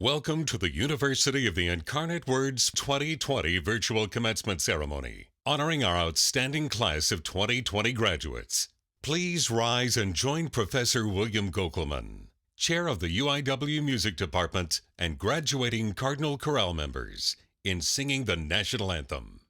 Welcome to the University of the Incarnate Word's 2020 Virtual Commencement Ceremony, honoring our outstanding class of 2020 graduates. Please rise and join Professor William Gokelman, Chair of the UIW Music Department and graduating Cardinal Chorale members, in singing the National Anthem.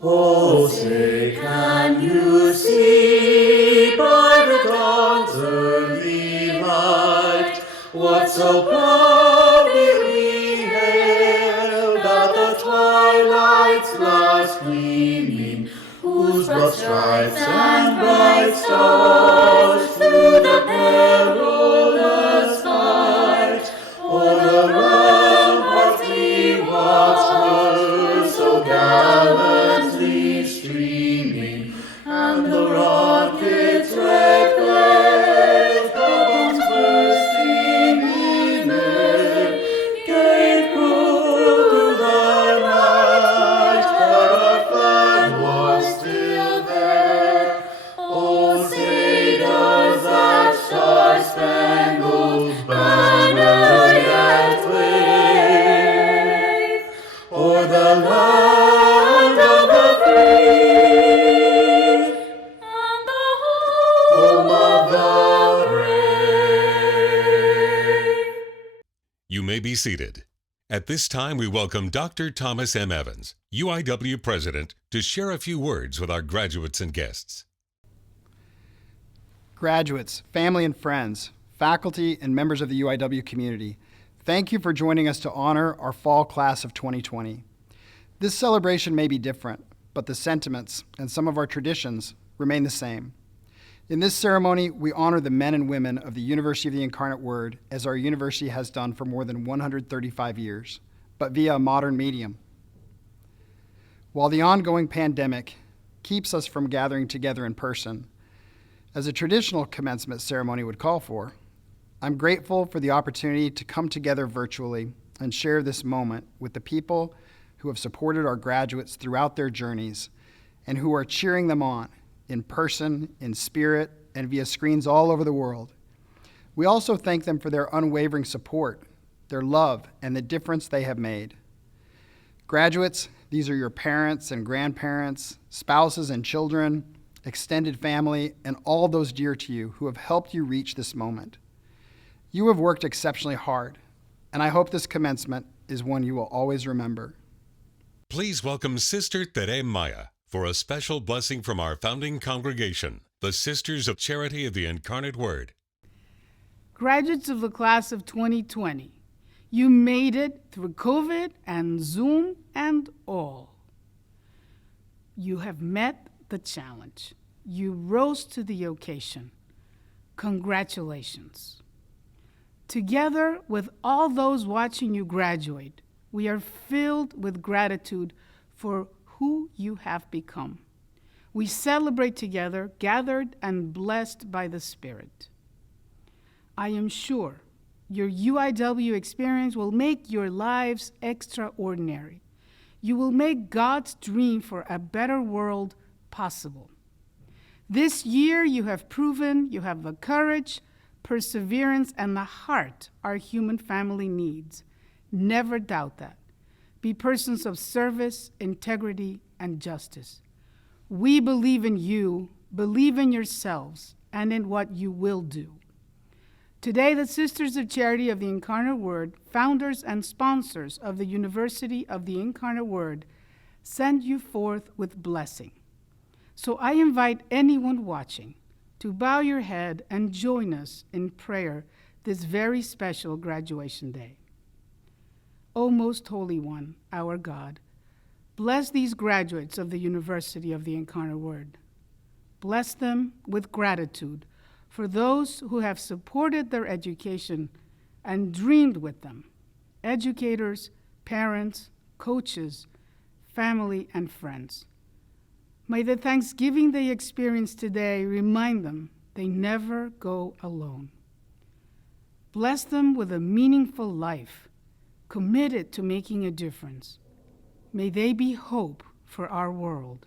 Oh, say, can you see by the dawn's early light what so proudly we hailed at the twilight's last gleaming, whose broad stripes and bright stars through the perilous night o'er the ramparts we watched were so gallantly streaming, and the rocket's red glare, the bombs bursting in air, gave proof to the night that our flag was still there. Oh, say does that star-spangled banner yet wave o'er the land of the free and the home of the brave? You may be seated. At this time, we welcome Dr. Thomas M. Evans, UIW President, to share a few words with our graduates and guests. Graduates, family and friends, faculty, and members of the UIW community, thank you for joining us to honor our fall class of 2020. This celebration may be different, but the sentiments and some of our traditions remain the same. In this ceremony, we honor the men and women of the University of the Incarnate Word, as our university has done for more than 135 years, but via a modern medium. While the ongoing pandemic keeps us from gathering together in person, as a traditional commencement ceremony would call for, I'm grateful for the opportunity to come together virtually and share this moment with the people who have supported our graduates throughout their journeys and who are cheering them on in person, in spirit, and via screens all over the world. We also thank them for their unwavering support, their love, and the difference they have made. Graduates, these are your parents and grandparents, spouses and children, extended family, and all those dear to you who have helped you reach this moment. You have worked exceptionally hard, and I hope this commencement is one you will always remember. Please welcome Sister Tere Maya for a special blessing from our founding congregation, the Sisters of Charity of the Incarnate Word. Graduates of the class of 2020, you made it through COVID and Zoom and all. You have met the challenge. You rose to the occasion. Congratulations. Together with all those watching you graduate, we are filled with gratitude for who you have become. We celebrate together, gathered and blessed by the Spirit. I am sure your UIW experience will make your lives extraordinary. You will make God's dream for a better world possible. This year you have proven you have the courage, perseverance, and the heart our human family needs. Never doubt that. Be persons of service, integrity, and justice. We believe in you, believe in yourselves, and in what you will do. Today, the Sisters of Charity of the Incarnate Word, founders and sponsors of the University of the Incarnate Word, send you forth with blessing. So I invite anyone watching, to bow your head and join us in prayer this very special graduation day. O most holy one, our God, bless these graduates of the University of the Incarnate Word. Bless them with gratitude for those who have supported their education and dreamed with them, educators, parents, coaches, family, and friends. May the Thanksgiving they experience today remind them they never go alone. Bless them with a meaningful life, committed to making a difference. May they be hope for our world.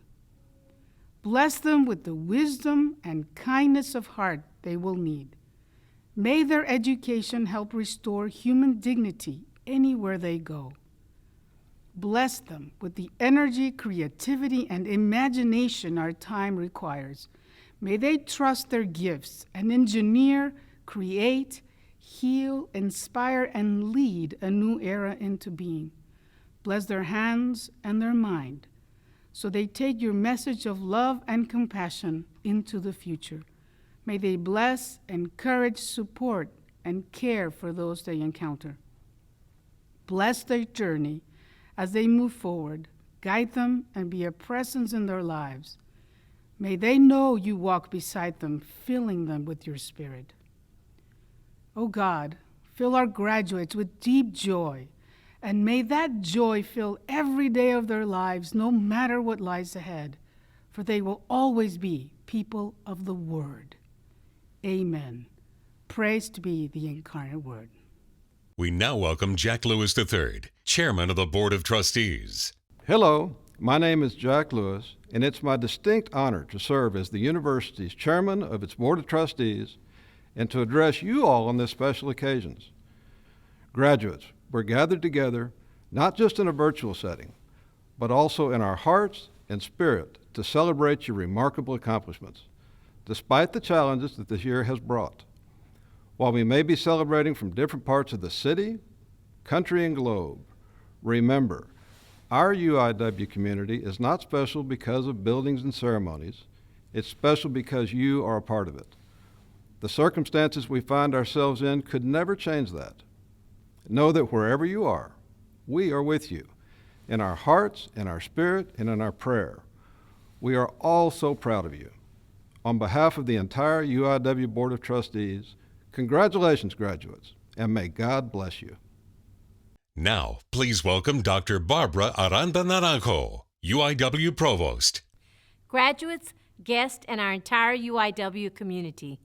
Bless them with the wisdom and kindness of heart they will need. May their education help restore human dignity anywhere they go. Bless them with the energy, creativity, and imagination our time requires. May they trust their gifts and engineer, create, heal, inspire, and lead a new era into being. Bless their hands and their mind so they take your message of love and compassion into the future. May they bless, encourage, support, and care for those they encounter. Bless their journey as they move forward. Guide them and be a presence in their lives. May they know you walk beside them, filling them with your spirit. O God, fill our graduates with deep joy, and may that joy fill every day of their lives, no matter what lies ahead, for they will always be people of the Word. Amen. Praise to be the Incarnate Word. We now welcome Jack Lewis III, Chairman of the Board of Trustees. Hello, my name is Jack Lewis, and it's my distinct honor to serve as the university's chairman of its Board of Trustees and to address you all on this special occasions. Graduates, we're gathered together not just in a virtual setting, but also in our hearts and spirit to celebrate your remarkable accomplishments, despite the challenges that this year has brought. While we may be celebrating from different parts of the city, country, and globe, remember, our UIW community is not special because of buildings and ceremonies. It's special because you are a part of it. The circumstances we find ourselves in could never change that. Know that wherever you are, we are with you, in our hearts, in our spirit, and in our prayer. We are all so proud of you. On behalf of the entire UIW Board of Trustees, congratulations, graduates, and may God bless you. Now, please welcome Dr. Barbara Aranda Naranjo, UIW Provost. Graduates, guests, and our entire UIW community,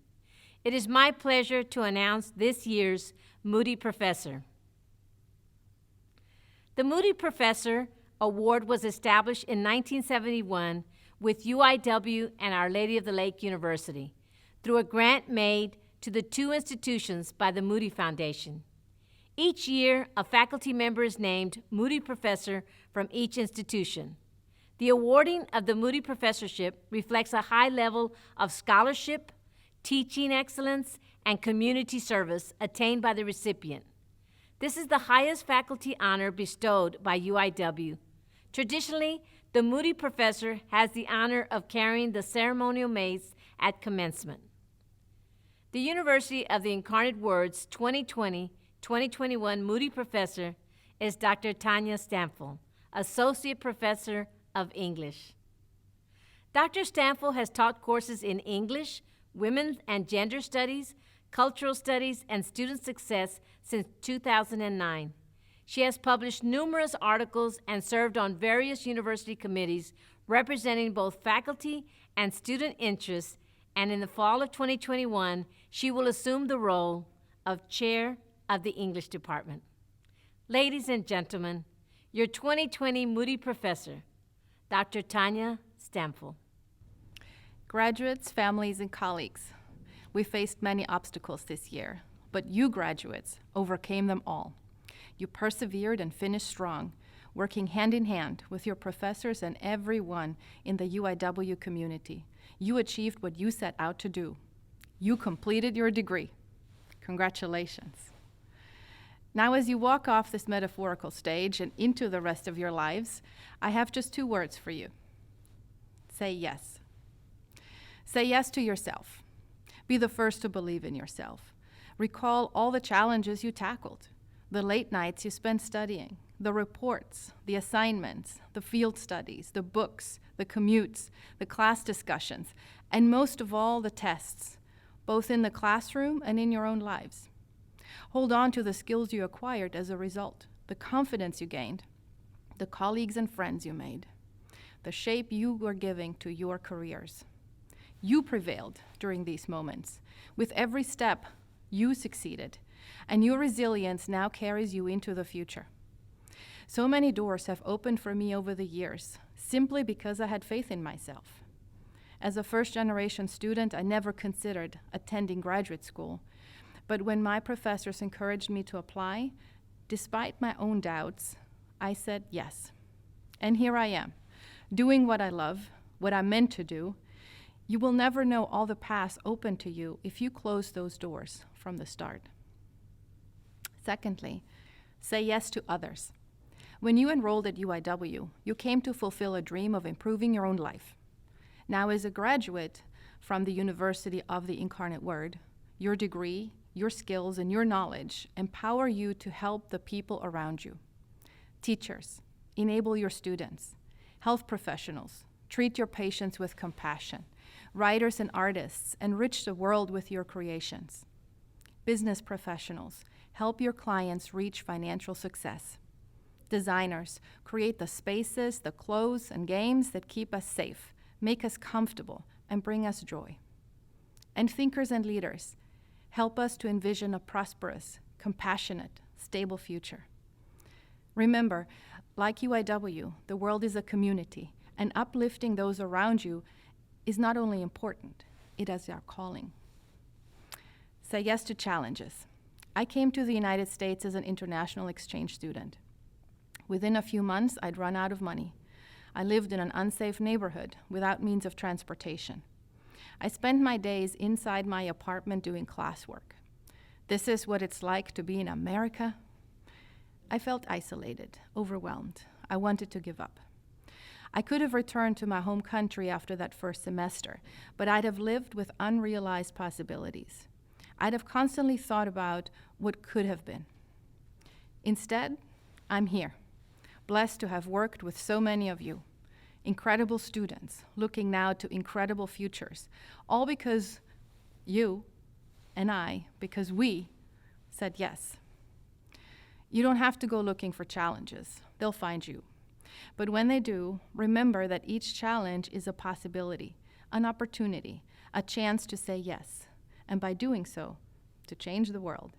it is my pleasure to announce this year's Moody Professor. The Moody Professor Award was established in 1971 with UIW and Our Lady of the Lake University through a grant made to the two institutions by the Moody Foundation. Each year, a faculty member is named Moody Professor from each institution. The awarding of the Moody Professorship reflects a high level of scholarship, teaching excellence, and community service attained by the recipient. This is the highest faculty honor bestowed by UIW. Traditionally, the Moody Professor has the honor of carrying the ceremonial mace at commencement. The University of the Incarnate Word's 2020-2021 Moody Professor is Dr. Tanya Stamfel, Associate Professor of English. Dr. Stamfel has taught courses in English, Women's and Gender Studies, Cultural Studies, and Student Success since 2009. She has published numerous articles and served on various university committees representing both faculty and student interests, and in the fall of 2021, she will assume the role of Chair of the English Department. Ladies and gentlemen, your 2020 Moody Professor, Dr. Tanya Stamfel. Graduates, families, and colleagues, we faced many obstacles this year, but you graduates overcame them all. You persevered and finished strong, working hand in hand with your professors and everyone in the UIW community. You achieved what you set out to do. You completed your degree. Congratulations. Now, as you walk off this metaphorical stage and into the rest of your lives, I have just 2 words for you. Say yes. Say yes to yourself. Be the first to believe in yourself. Recall all the challenges you tackled, the late nights you spent studying, the reports, the assignments, the field studies, the books, the commutes, the class discussions, and most of all, the tests, both in the classroom and in your own lives. Hold on to the skills you acquired as a result, the confidence you gained, the colleagues and friends you made, the shape you were giving to your careers. You prevailed during these moments. With every step, you succeeded, and your resilience now carries you into the future. So many doors have opened for me over the years, simply because I had faith in myself. As a first-generation student, I never considered attending graduate school, but when my professors encouraged me to apply, despite my own doubts, I said yes. And here I am, doing what I love, what I'm meant to do. You will never know all the paths open to you if you close those doors from the start. Secondly, say yes to others. When you enrolled at UIW, you came to fulfill a dream of improving your own life. Now, as a graduate from the University of the Incarnate Word, your degree, your skills, and your knowledge empower you to help the people around you. Teachers, enable your students. Health professionals, treat your patients with compassion. Writers and artists, enrich the world with your creations. Business professionals, help your clients reach financial success. Designers, create the spaces, the clothes, and games that keep us safe, make us comfortable, and bring us joy. And thinkers and leaders, help us to envision a prosperous, compassionate, stable future. Remember, like UIW, the world is a community, and uplifting those around you is not only important, it is our calling. Say yes to challenges. I came to the United States as an international exchange student. Within a few months, I'd run out of money. I lived in an unsafe neighborhood without means of transportation. I spent my days inside my apartment doing classwork. This is what it's like to be in America. I felt isolated, overwhelmed. I wanted to give up. I could have returned to my home country after that first semester, but I'd have lived with unrealized possibilities. I'd have constantly thought about what could have been. Instead, I'm here, blessed to have worked with so many of you, incredible students looking now to incredible futures, all because you and I, because we said yes. You don't have to go looking for challenges. They'll find you. But when they do, remember that each challenge is a possibility, an opportunity, a chance to say yes, and by doing so, to change the world.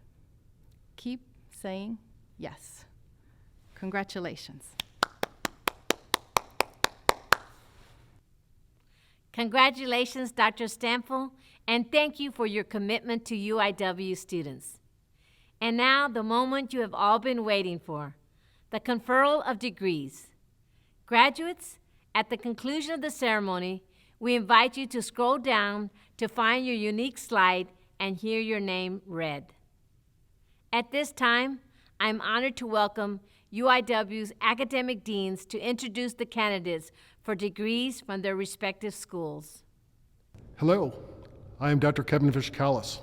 Keep saying yes. Congratulations. Congratulations, Dr. Stampfel, and thank you for your commitment to UIW students. And now, the moment you have all been waiting for, the conferral of degrees. Graduates, at the conclusion of the ceremony, we invite you to scroll down to find your unique slide and hear your name read. At this time, I'm honored to welcome UIW's academic deans to introduce the candidates for degrees from their respective schools. Hello, I am Dr. Kevin Fischer-Callis.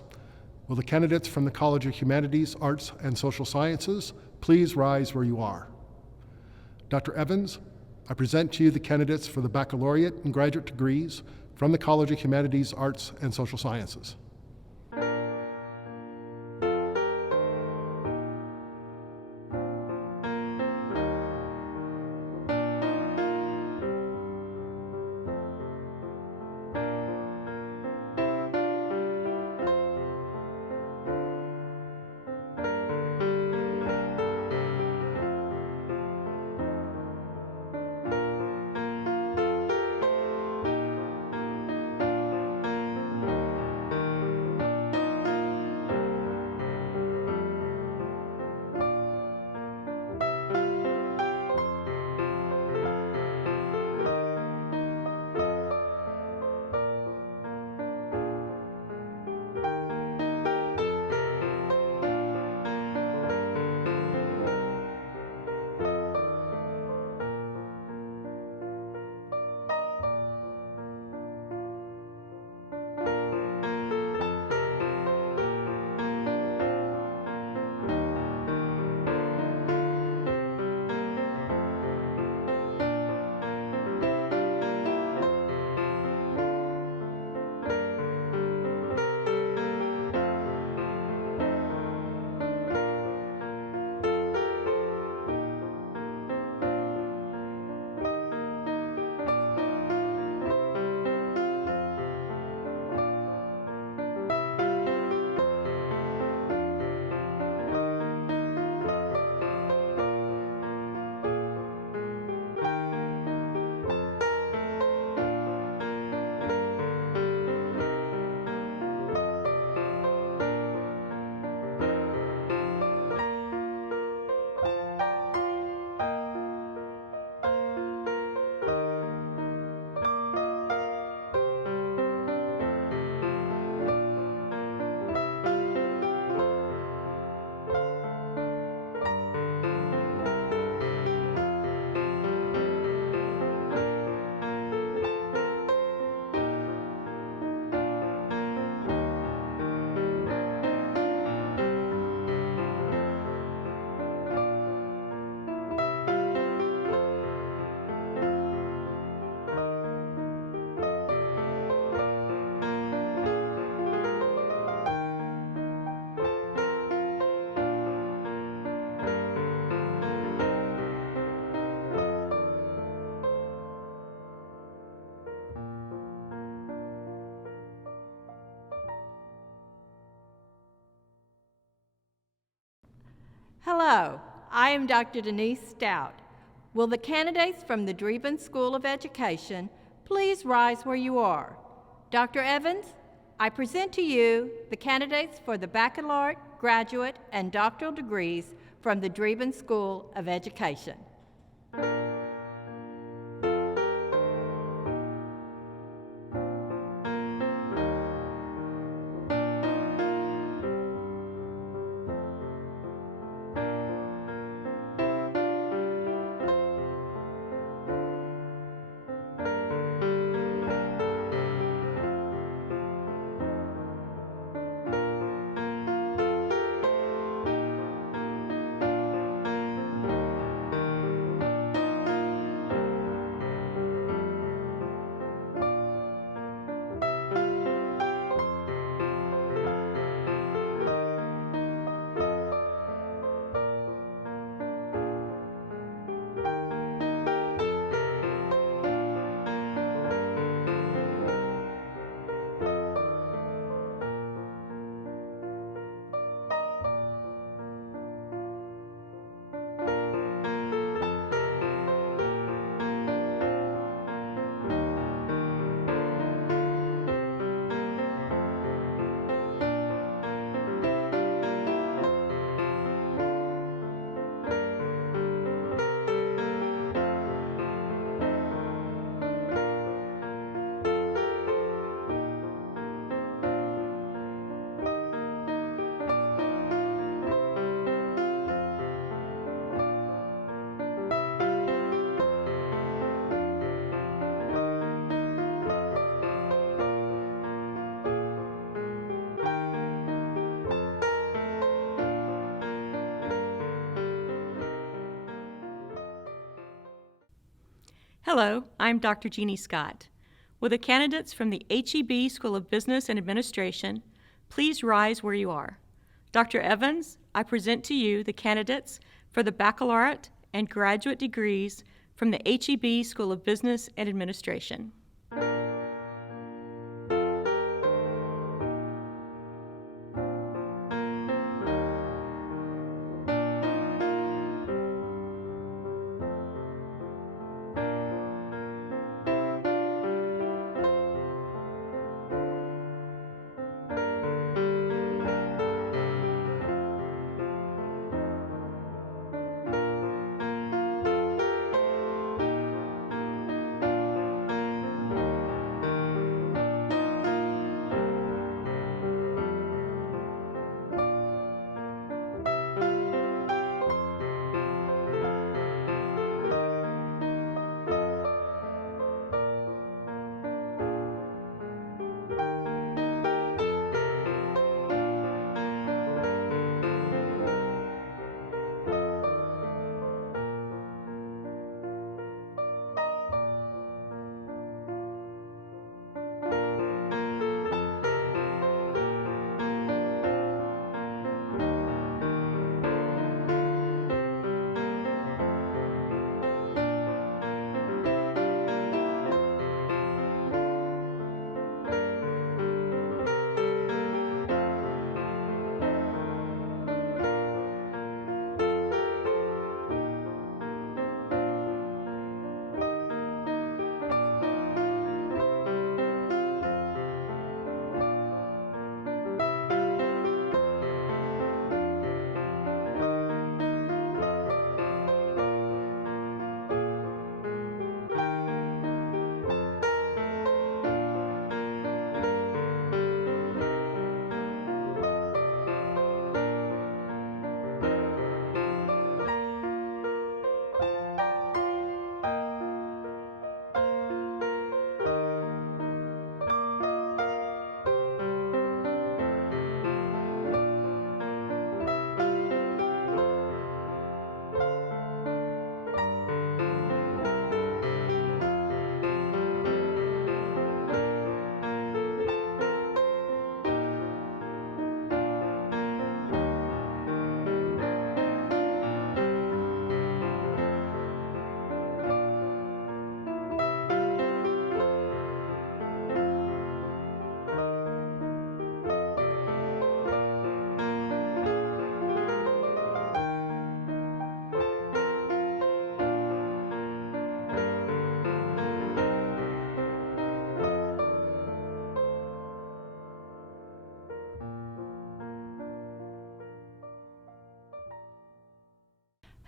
Will the candidates from the College of Humanities, Arts, and Social Sciences please rise where you are? Dr. Evans, I present to you the candidates for the baccalaureate and graduate degrees from the College of Humanities, Arts, and Social Sciences. Hello, I am Dr. Denise Stout. Will the candidates from the Dreeben School of Education please rise where you are? Dr. Evans, I present to you the candidates for the baccalaureate, graduate, and doctoral degrees from the Dreeben School of Education. Hello, I'm Dr. Jeannie Scott. Will the candidates from the HEB School of Business and Administration please rise where you are? Dr. Evans, I present to you the candidates for the baccalaureate and graduate degrees from the HEB School of Business and Administration.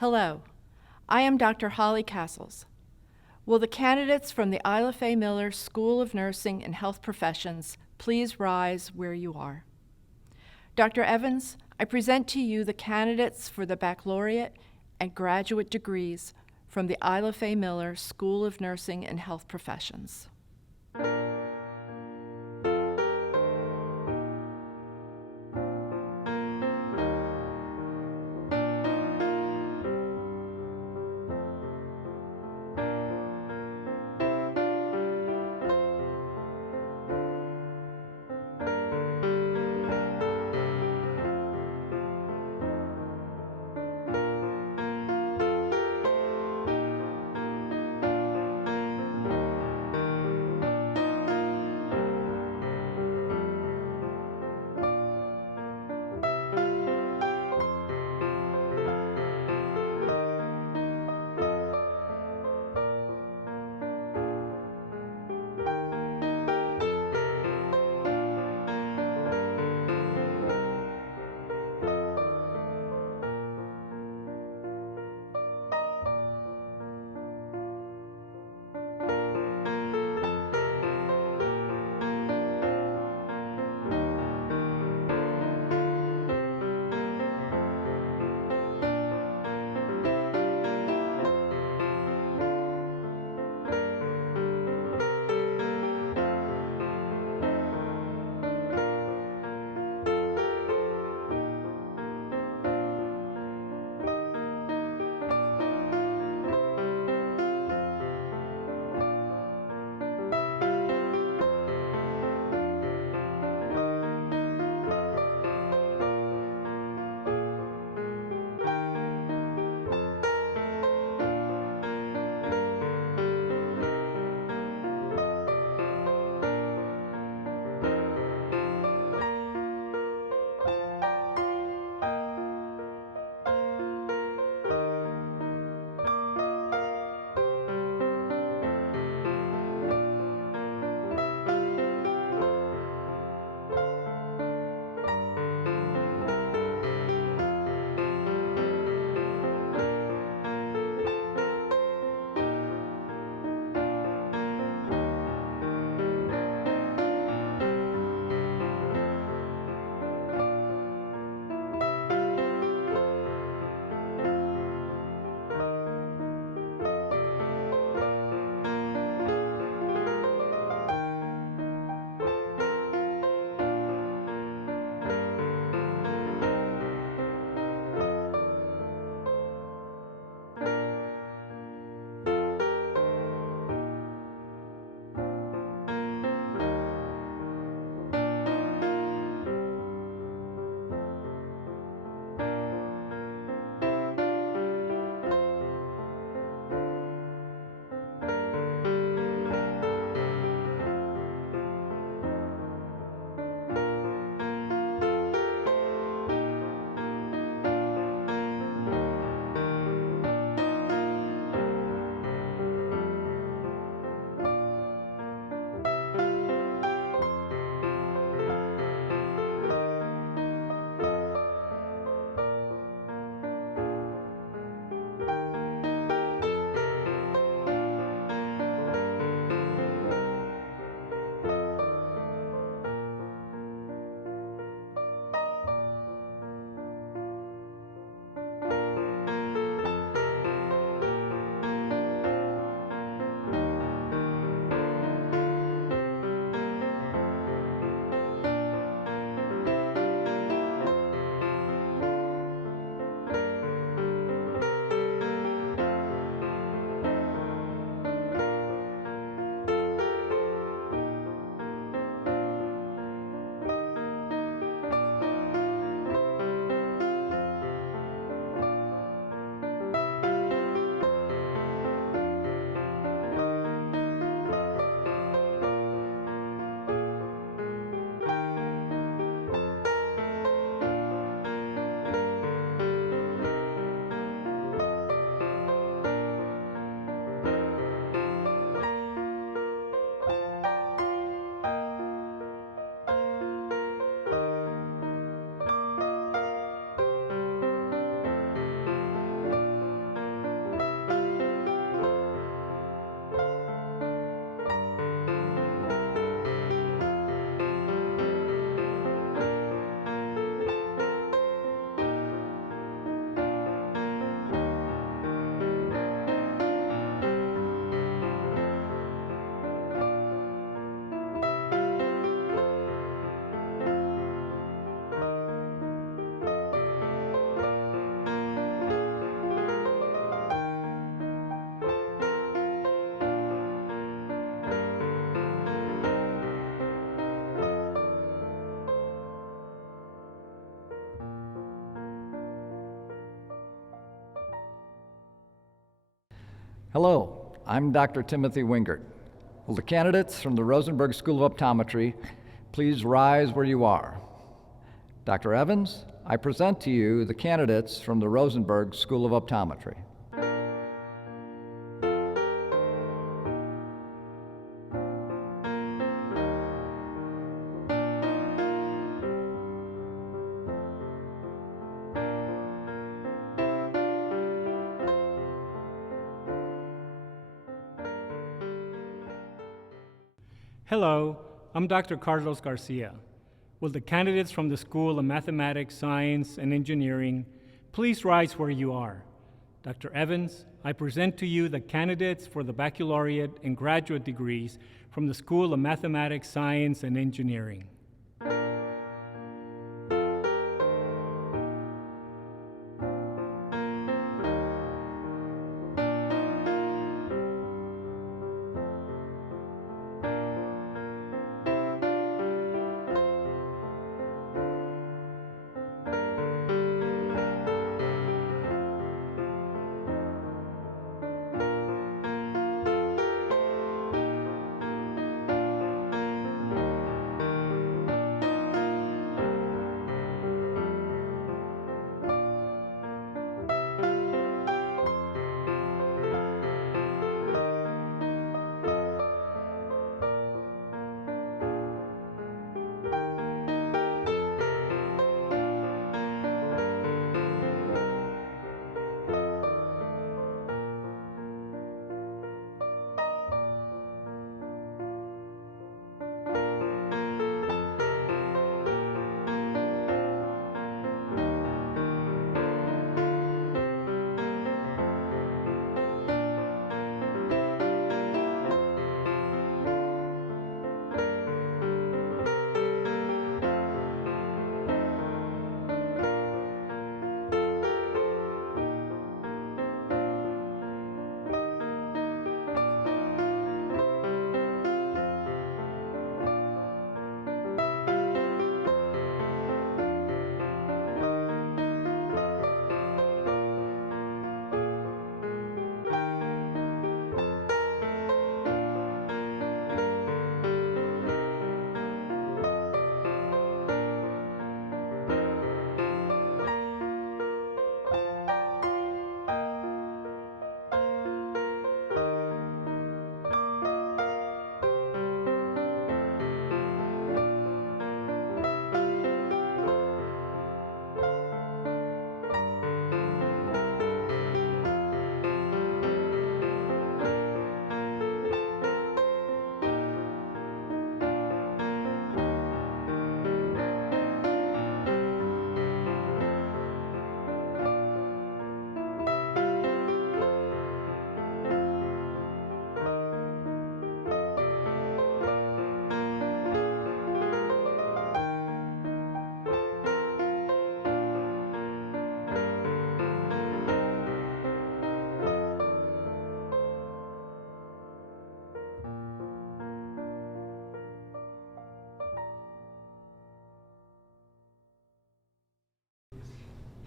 Hello, I am Dr. Holly Castles. Will the candidates from the Isla Faye Miller School of Nursing and Health Professions please rise where you are? Dr. Evans, I present to you the candidates for the baccalaureate and graduate degrees from the Isla Faye Miller School of Nursing and Health Professions. Hello, I'm Dr. Timothy Wingert. Will the candidates from the Rosenberg School of Optometry please rise where you are? Dr. Evans, I present to you the candidates from the Rosenberg School of Optometry. Hello, I'm Dr. Carlos Garcia. Will the candidates from the School of Mathematics, Science, and Engineering please rise where you are? Dr. Evans, I present to you the candidates for the baccalaureate and graduate degrees from the School of Mathematics, Science, and Engineering.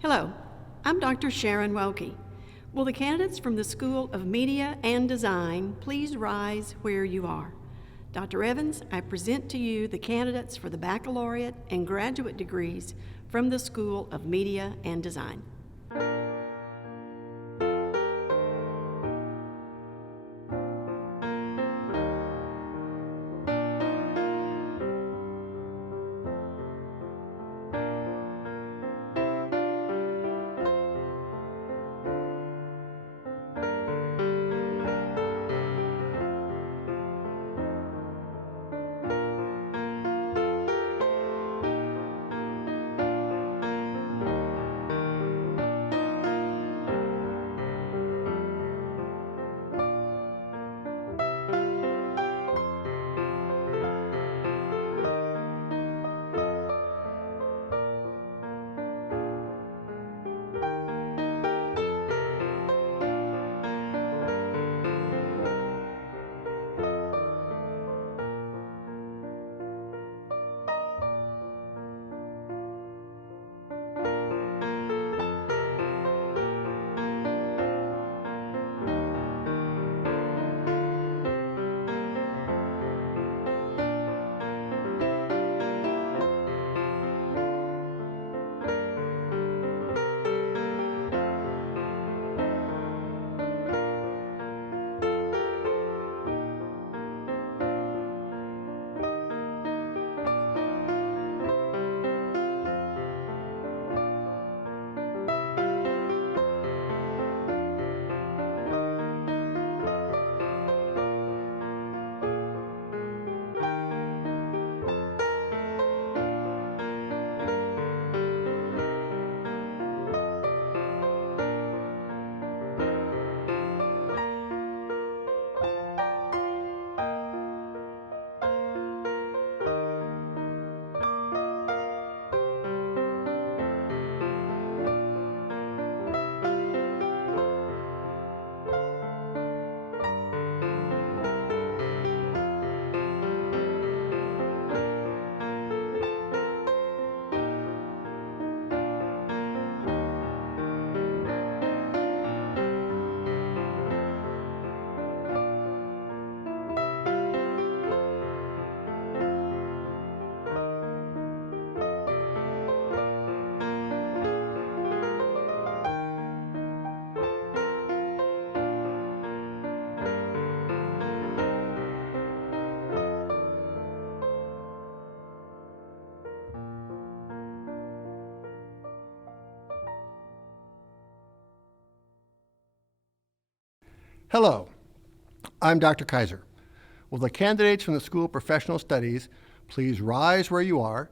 Hello, I'm Dr. Sharon Welke. Will the candidates from the School of Media and Design please rise where you are? Dr. Evans, I present to you the candidates for the baccalaureate and graduate degrees from the School of Media and Design. Hello, I'm Dr. Kaiser. Will the candidates from the School of Professional Studies please rise where you are?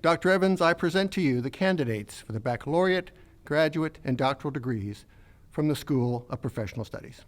Dr. Evans, I present to you the candidates for the baccalaureate, graduate, and doctoral degrees from the School of Professional Studies.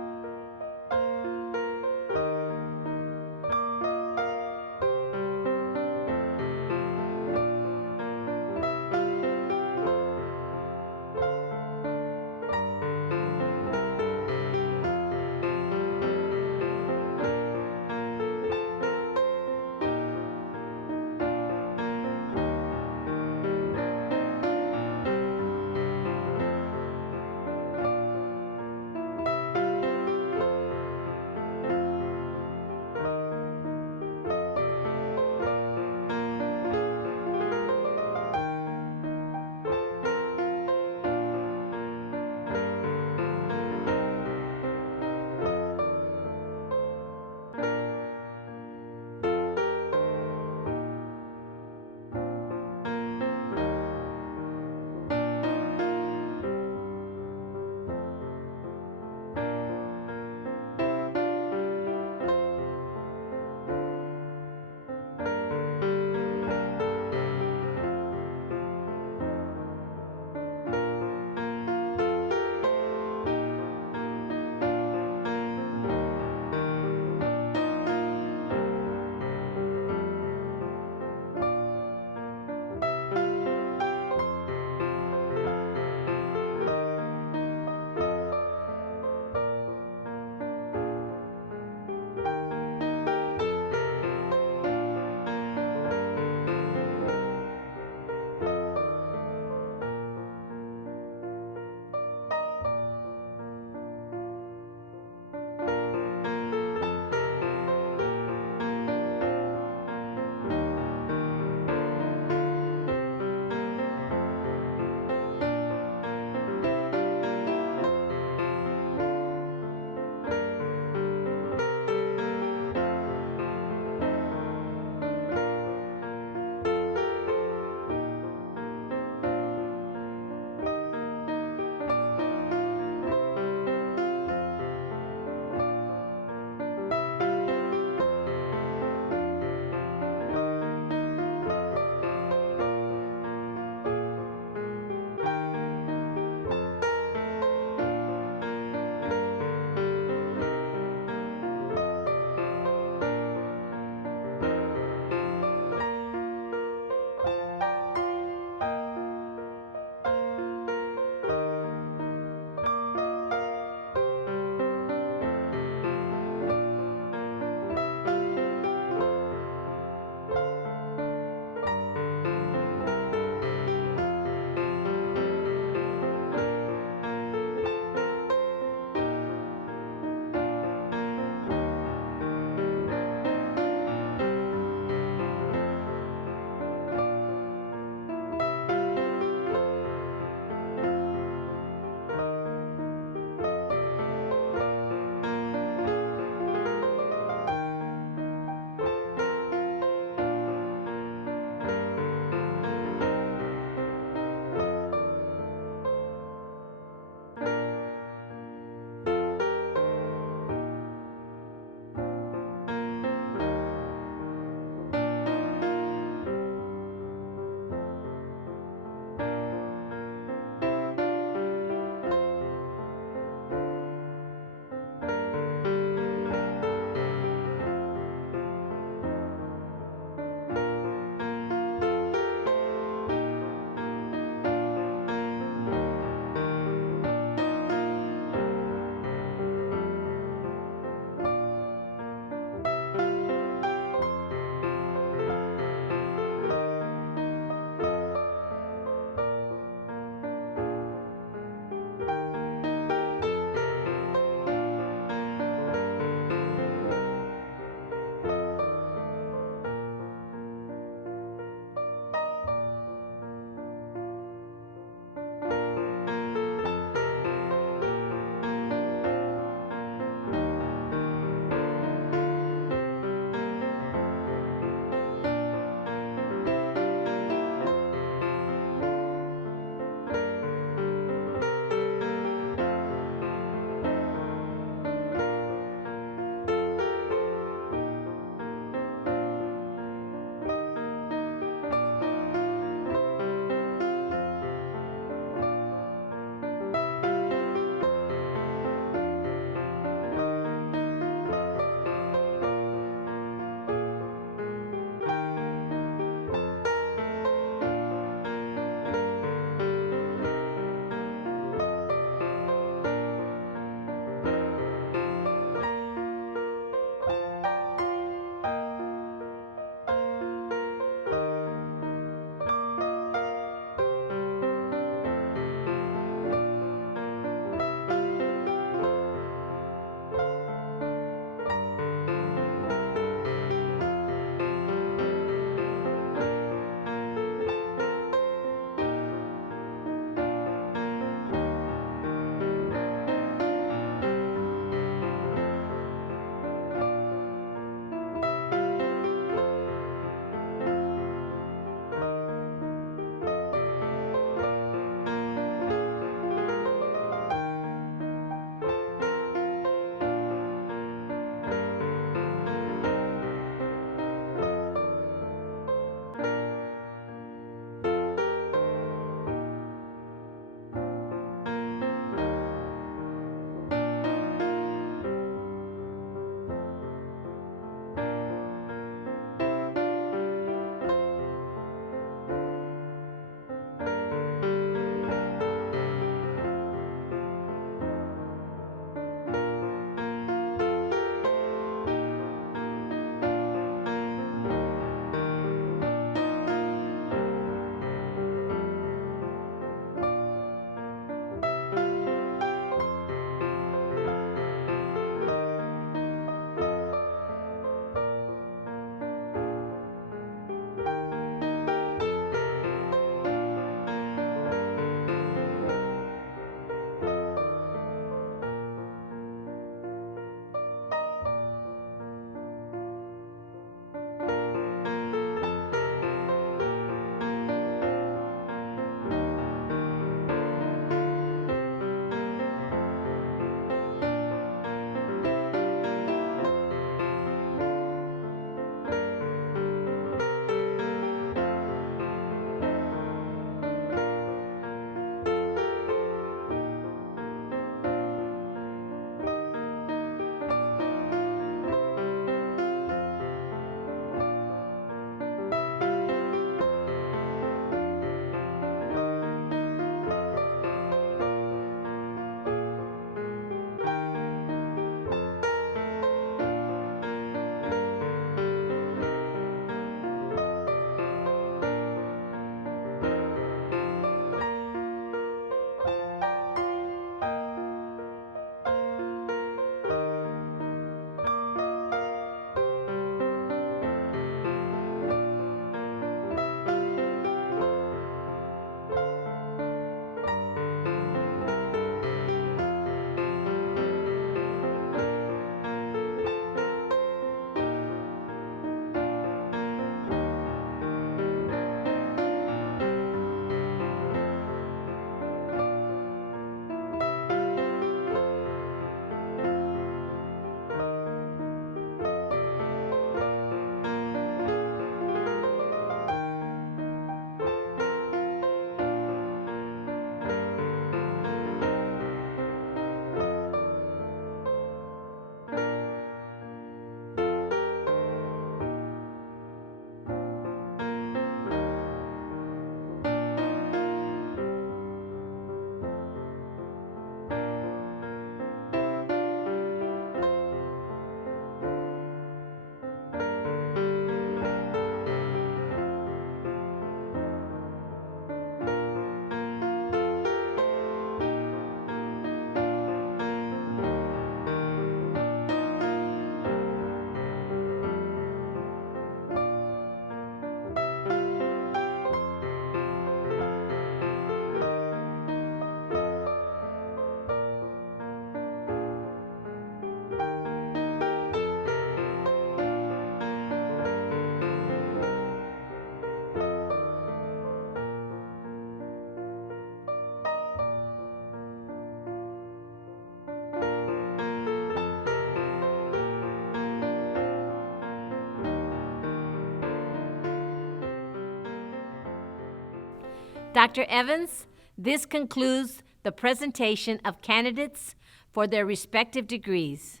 Dr. Evans, this concludes the presentation of candidates for their respective degrees.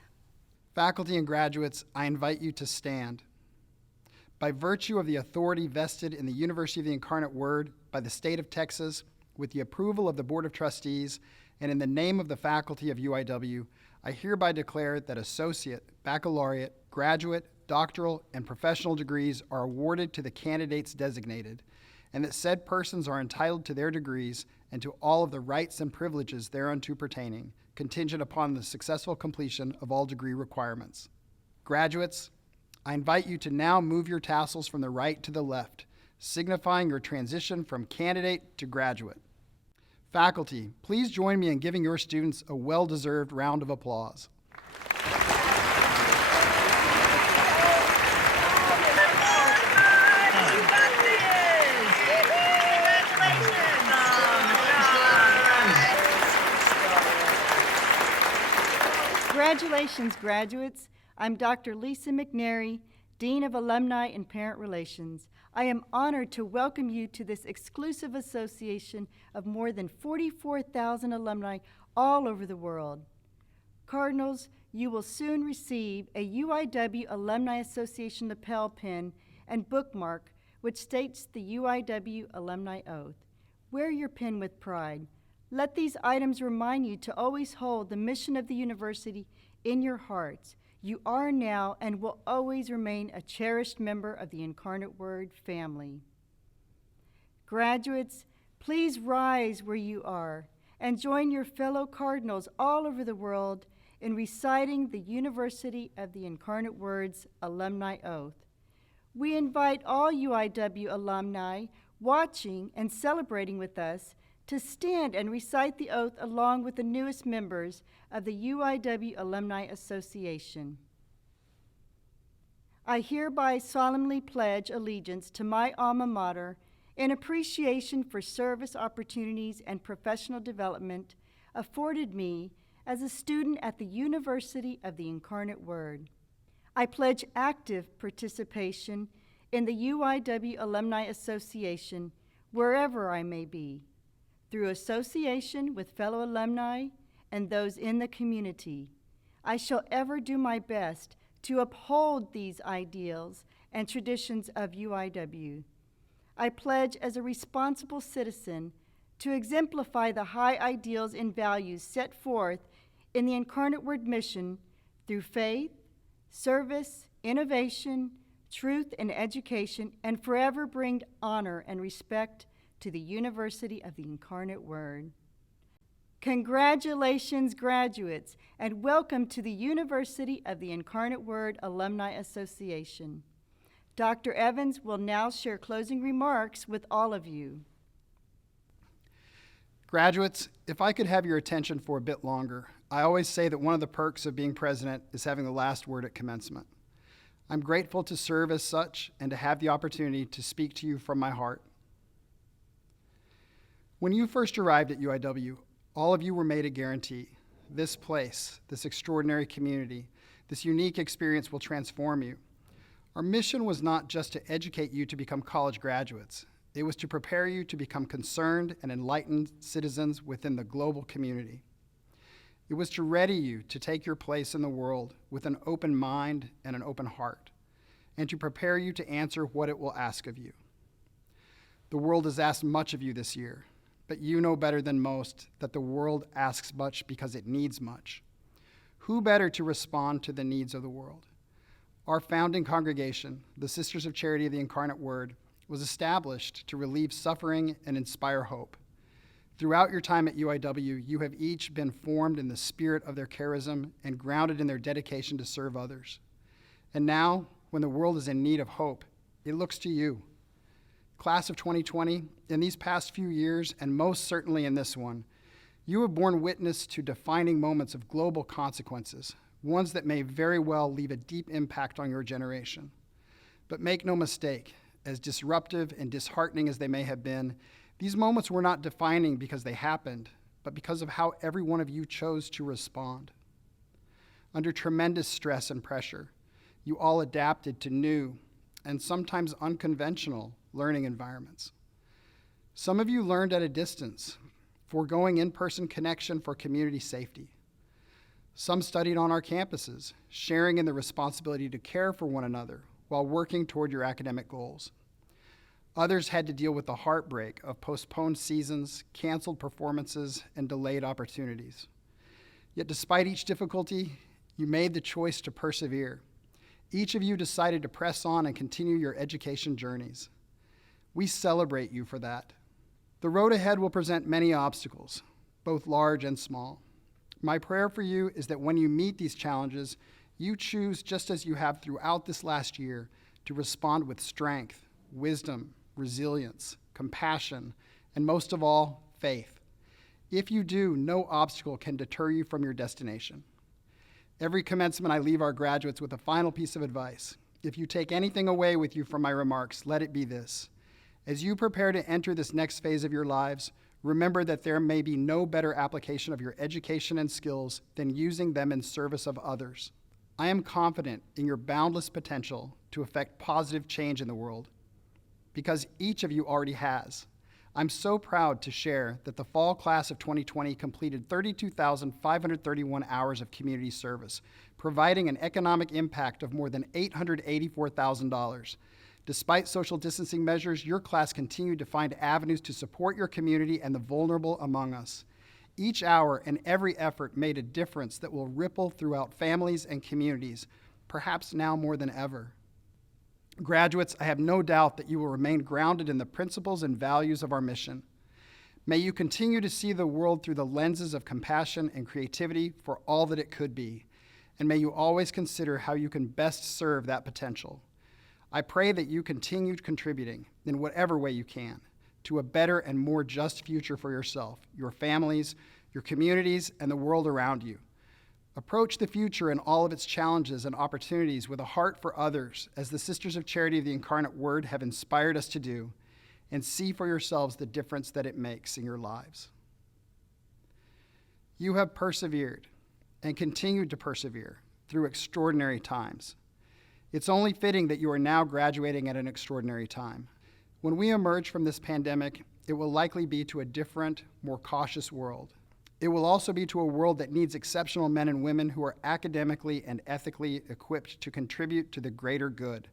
Faculty and graduates, I invite you to stand. By virtue of the authority vested in the University of the Incarnate Word by the state of Texas, with the approval of the Board of Trustees, and in the name of the faculty of UIW, I hereby declare that associate, baccalaureate, graduate, doctoral, and professional degrees are awarded to the candidates designated, and that said persons are entitled to their degrees and to all of the rights and privileges thereunto pertaining, contingent upon the successful completion of all degree requirements. Graduates, I invite you to now move your tassels from the right to the left, signifying your transition from candidate to graduate. Faculty, please join me in giving your students a well-deserved round of applause. Congratulations, graduates. I'm Dr. Lisa McNary, Dean of Alumni and Parent Relations. I am honored to welcome you to this exclusive association of more than 44,000 alumni all over the world. Cardinals, you will soon receive a UIW Alumni Association lapel pin and bookmark which states the UIW Alumni Oath. Wear your pin with pride. Let these items remind you to always hold the mission of the university in your hearts. You are now and will always remain a cherished member of the Incarnate Word family. Graduates, please rise where you are and join your fellow Cardinals all over the world in reciting the University of the Incarnate Word's Alumni Oath. We invite all UIW alumni watching and celebrating with us to stand and recite the oath along with the newest members of the UIW Alumni Association. I hereby solemnly pledge allegiance to my alma mater in appreciation for service opportunities and professional development afforded me as a student at the University of the Incarnate Word. I pledge active participation in the UIW Alumni Association wherever I may be, through association with fellow alumni and those in the community. I shall ever do my best to uphold these ideals and traditions of UIW. I pledge as a responsible citizen to exemplify the high ideals and values set forth in the Incarnate Word mission through faith, service, innovation, truth, and education, and forever bring honor and respect to the University of the Incarnate Word. Congratulations, graduates, and welcome to the University of the Incarnate Word Alumni Association. Dr. Evans will now share closing remarks with all of you. Graduates, if I could have your attention for a bit longer, I always say that one of the perks of being president is having the last word at commencement. I'm grateful to serve as such and to have the opportunity to speak to you from my heart. When you first arrived at UIW, all of you were made a guarantee. This place, this extraordinary community, this unique experience will transform you. Our mission was not just to educate you to become college graduates. It was to prepare you to become concerned and enlightened citizens within the global community. It was to ready you to take your place in the world with an open mind and an open heart, and to prepare you to answer what it will ask of you. The world has asked much of you this year, but you know better than most that the world asks much because it needs much. Who better to respond to the needs of the world? Our founding congregation, the Sisters of Charity of the Incarnate Word, was established to relieve suffering and inspire hope. Throughout your time at UIW, you have each been formed in the spirit of their charism and grounded in their dedication to serve others. And now, when the world is in need of hope, it looks to you. Class of 2020, in these past few years, and most certainly in this one, you have borne witness to defining moments of global consequences, ones that may very well leave a deep impact on your generation. But make no mistake, as disruptive and disheartening as they may have been, these moments were not defining because they happened, but because of how every one of you chose to respond. Under tremendous stress and pressure, you all adapted to new and sometimes unconventional learning environments. Some of you learned at a distance, foregoing in-person connection for community safety. Some studied on our campuses, sharing in the responsibility to care for one another while working toward your academic goals. Others had to deal with the heartbreak of postponed seasons, canceled performances, and delayed opportunities. Yet despite each difficulty, you made the choice to persevere. Each of you decided to press on and continue your education journeys. We celebrate you for that. The road ahead will present many obstacles, both large and small. My prayer for you is that when you meet these challenges, you choose, just as you have throughout this last year, to respond with strength, wisdom, resilience, compassion, and most of all, faith. If you do, no obstacle can deter you from your destination. Every commencement, I leave our graduates with a final piece of advice. If you take anything away with you from my remarks, let it be this. As you prepare to enter this next phase of your lives, remember that there may be no better application of your education and skills than using them in service of others. I am confident in your boundless potential to effect positive change in the world, because each of you already has. I'm so proud to share that the fall class of 2020 completed 32,531 hours of community service, providing an economic impact of more than $884,000. Despite social distancing measures, your class continued to find avenues to support your community and the vulnerable among us. Each hour and every effort made a difference that will ripple throughout families and communities, perhaps now more than ever. Graduates, I have no doubt that you will remain grounded in the principles and values of our mission. May you continue to see the world through the lenses of compassion and creativity for all that it could be, and may you always consider how you can best serve that potential. I pray that you continue contributing, in whatever way you can, to a better and more just future for yourself, your families, your communities, and the world around you. Approach the future and all of its challenges and opportunities with a heart for others, as the Sisters of Charity of the Incarnate Word have inspired us to do, and see for yourselves the difference that it makes in your lives. You have persevered and continued to persevere through extraordinary times. It's only fitting that you are now graduating at an extraordinary time. When we emerge from this pandemic, it will likely be to a different, more cautious world. It will also be to a world that needs exceptional men and women who are academically and ethically equipped to contribute to the greater good.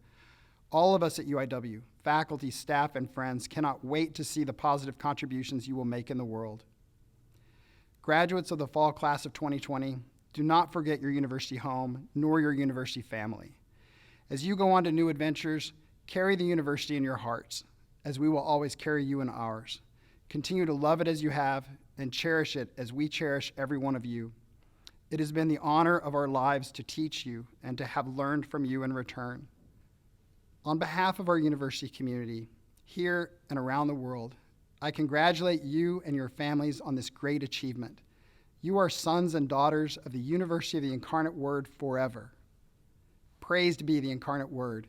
All of us at UIW, faculty, staff, and friends, cannot wait to see the positive contributions you will make in the world. Graduates of the fall class of 2020, do not forget your university home, nor your university family. As you go on to new adventures, carry the university in your hearts, as we will always carry you in ours. Continue to love it as you have, and cherish it as we cherish every one of you. It has been the honor of our lives to teach you and to have learned from you in return. On behalf of our university community, here and around the world, I congratulate you and your families on this great achievement. You are sons and daughters of the University of the Incarnate Word forever. Praised be the Incarnate Word.